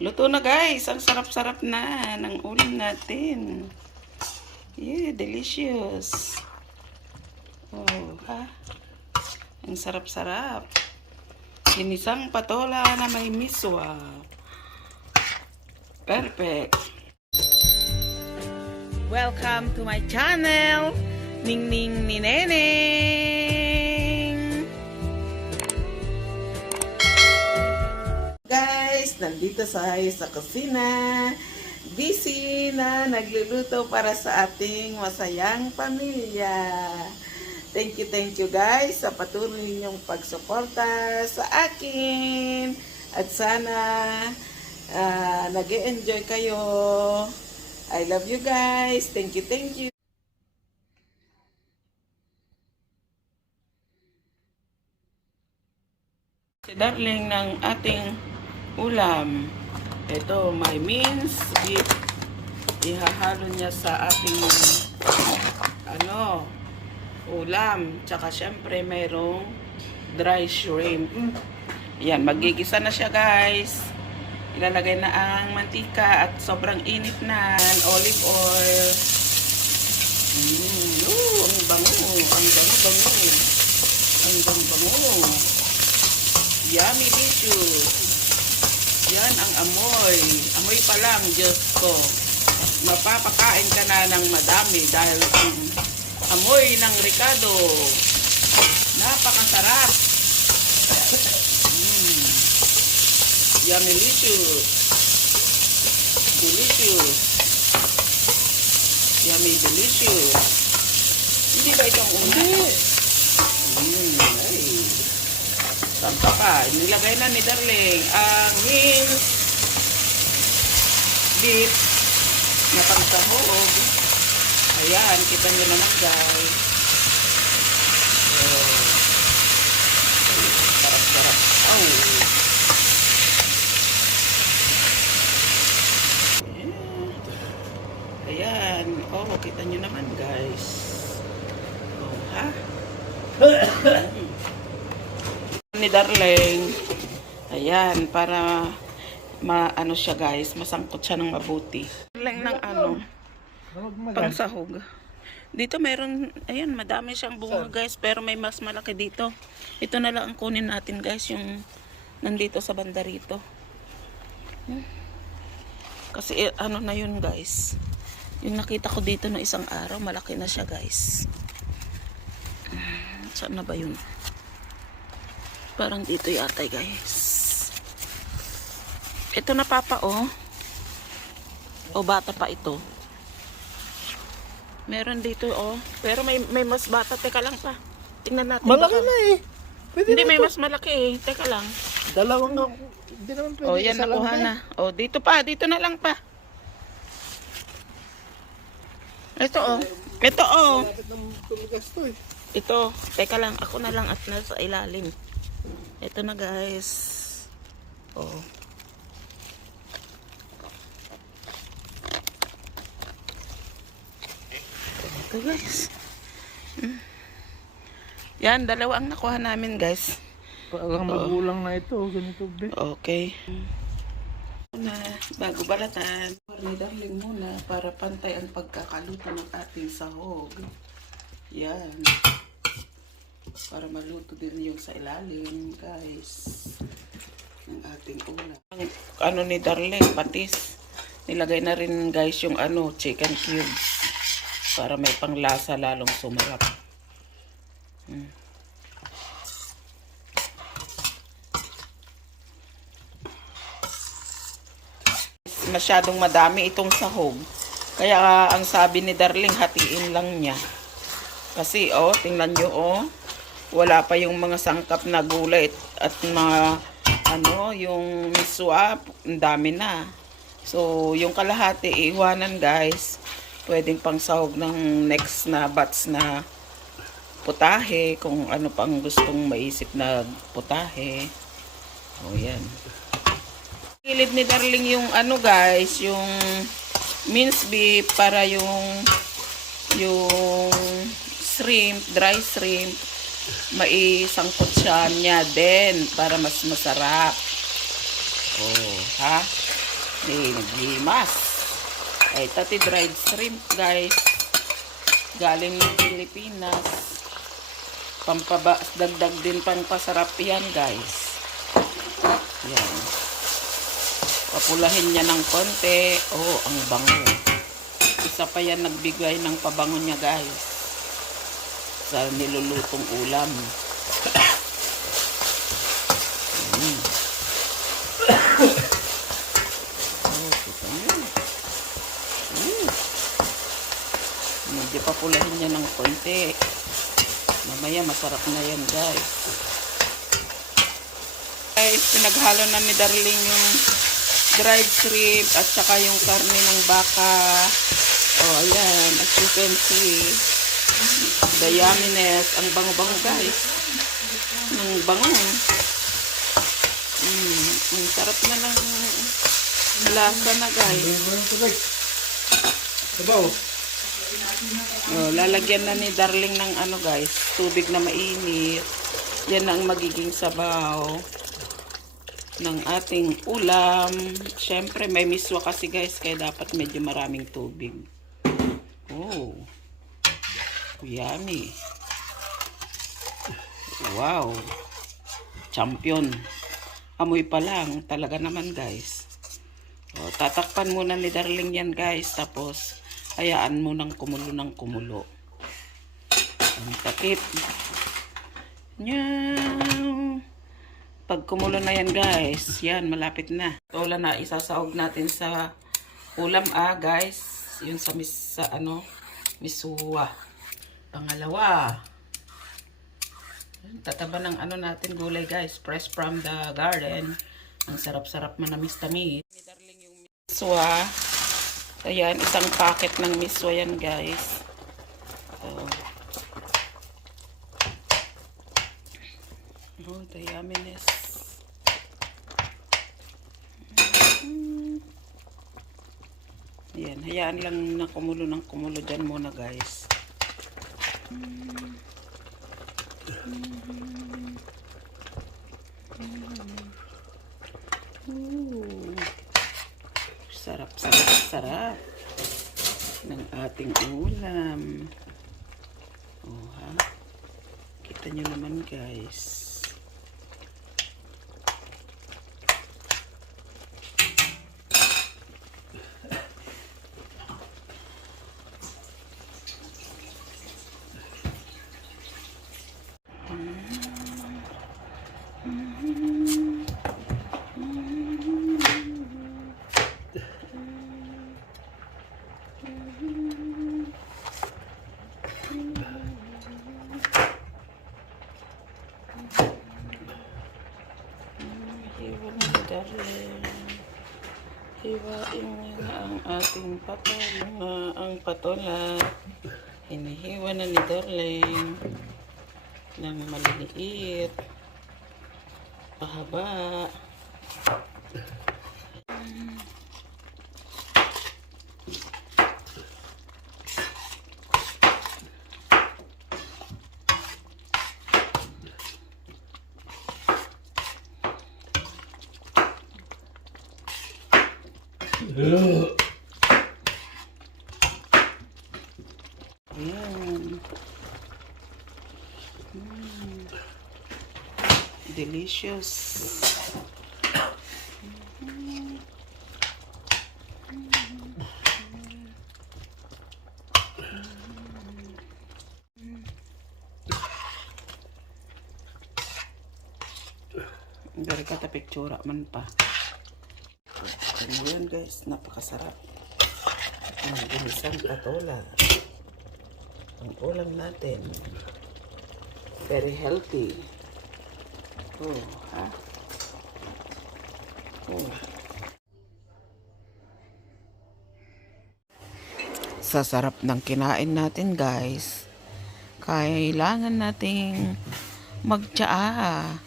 Luto na guys. Ang sarap-sarap na ng ulam natin. Yeah, delicious. Oh, ha? Ang sarap-sarap. Ginisang patola na may miswa. Perfect. Welcome to my channel. Ningning ni Neneng. Guys, nandito sa kusina. Busy na nagluluto para sa ating masayang pamilya. Thank you guys sa patuloy ninyong pagsuporta sa akin. At sana nag-e-enjoy kayo. I love you guys. Thank you. Si darling ng ating ulam. Ito, may minced beef. Ihahalo niya sa ating ulam. Tsaka syempre mayroong dry shrimp. Yan, magigisa na siya guys. Ilalagay na ang mantika at sobrang init na olive oil. Ang bango. Ang bango. Ang bango. Yummy delicious. Yan ang amoy. Amoy pa lang, Diyos ko. Mapapakain ka na ng madami dahil ang amoy ng Ricardo. Napakasarap. Yummy delicious. Delicious. Yummy delicious. Hindi ba itong una? Ay. Sampa pa. Nilagay na ni darling ang minced beef na pangsahog. Ayan, kita nyo naman guys. Sarap-sarap. Ayan. Kita nyo naman guys. Ha? Ni darling. Ayan, para maano siya guys, masangkot siya ng mabuti. Darling ng pangsahog. Dito meron, ayan, madami siyang bunga guys, pero may mas malaki dito. Ito na lang ang kunin natin guys, yung nandito sa banda rito. Kasi na yun guys. Yung nakita ko dito na isang araw, malaki na siya guys. Saan na ba yun? Parang dito yata guys. Ito na papa o bata pa ito. Meron dito pero may mas bata. Teka lang pa. Tingnan natin. Malaki baka na eh. Pwede hindi, may mas malaki eh. Teka lang. Dalawang hindi naman pwede. Yan nakuha na. Dito pa. Dito na lang pa. Ito Ito Ito. Teka lang. Ako na lang at nasa ilalim. Ito na guys. Ito guys. Yan, dalawa ang nakuha namin guys. Parang magulang na ito. Ganito ba? Okay. Bago balatan, ni darling muna para pantay ang pagkakaluto ng ating sahog. Yan. Para maluto din yung sa ilalim, guys, ng ating ulam. Ni darling, patis. Nilagay na rin guys yung chicken cubes para may panglasa lalong sumarap. Masyadong madami itong sahog. Kaya ang sabi ni darling, hatiin lang niya. Kasi tingnan nyo wala pa yung mga sangkap na gulay at mga yung miswa, ang dami na. So, yung kalahati iiwanan guys. Pwedeng pang sahog ng next na batch na putahe, kung ano pang gustong maisip na putahe. Yan. Gilid ni darling yung guys, yung minced beef para yung shrimp, dry shrimp, maisangkot siya niya din para mas masarap. Ha? Naghimas. Ay, tati dried shrimp, guys. Galing ng Pilipinas. Dagdag din pang pasarap yan, guys. Yan. Papulahin niya ng konti. Oh, ang bango. Isa pa yan nagbigay ng pabango niya, guys. Sa nilulutong ulam. Oh, kita niyo. Medyo papulahin niya ng konti. Mamaya masarap na yan, guys. Guys, pinaghalo na ni Darling yung dried shrimp at saka yung karne ng baka. Oh, ayan. As you can see, the yumminess. Ang bango-bango, guys. Ang bango. Ang sarap na ng lasa na, guys. Oh, lalagyan na ni Darling ng ano, guys, tubig na mainit. Yan ang magiging sabaw ng ating ulam. Syempre may miswa kasi, guys, kaya dapat medyo maraming tubig. Oh, yummy. Wow, champion. Amoy pa lang talaga naman, guys. Oh, tatakpan muna ni Darling yan, guys, tapos hayaan mo ng kumulo ng kumulo. Ang takip. Yan. Pag kumulo na yan, guys, yan, malapit na. Tola na isasaog natin sa ulam, guys. Yun sa miswa. Pangalawa. Tataba ng ano natin gulay, guys. Fresh from the garden. Ang sarap-sarap manamis-tamis. Ni Darling yung miswa. Ayan, isang packet ng miswa yan, guys. Oh, the yumminess. Ayan, hayaan lang na kumulo ng kumulo dyan muna, guys. Sarap, sarap, sarap ng ating ulam. Oh, ha? Kita nyo naman, guys. Hiwain niya na ang ating patola. Ang patola. Hinihiwa na ni Darling ng maliliit. Pahaba. Ayan. Delicious. Dari kata picture man pa. Ayan, guys, napakasarap. Ang ginisang patola. Ang ulam natin. Very healthy. Oh, ha? Oh. Sa sarap ng kinain natin, guys, kailangan nating magtsaa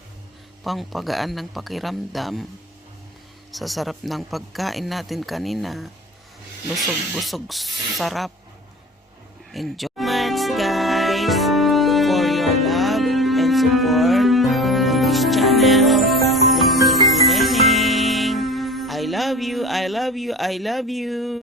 pangpagaan ng pakiramdam. Sa sarap ng pagkain natin kanina, busog-busog sarap. Enjoy much, guys, for your love and support on this channel. I love love you, I love you, I love you.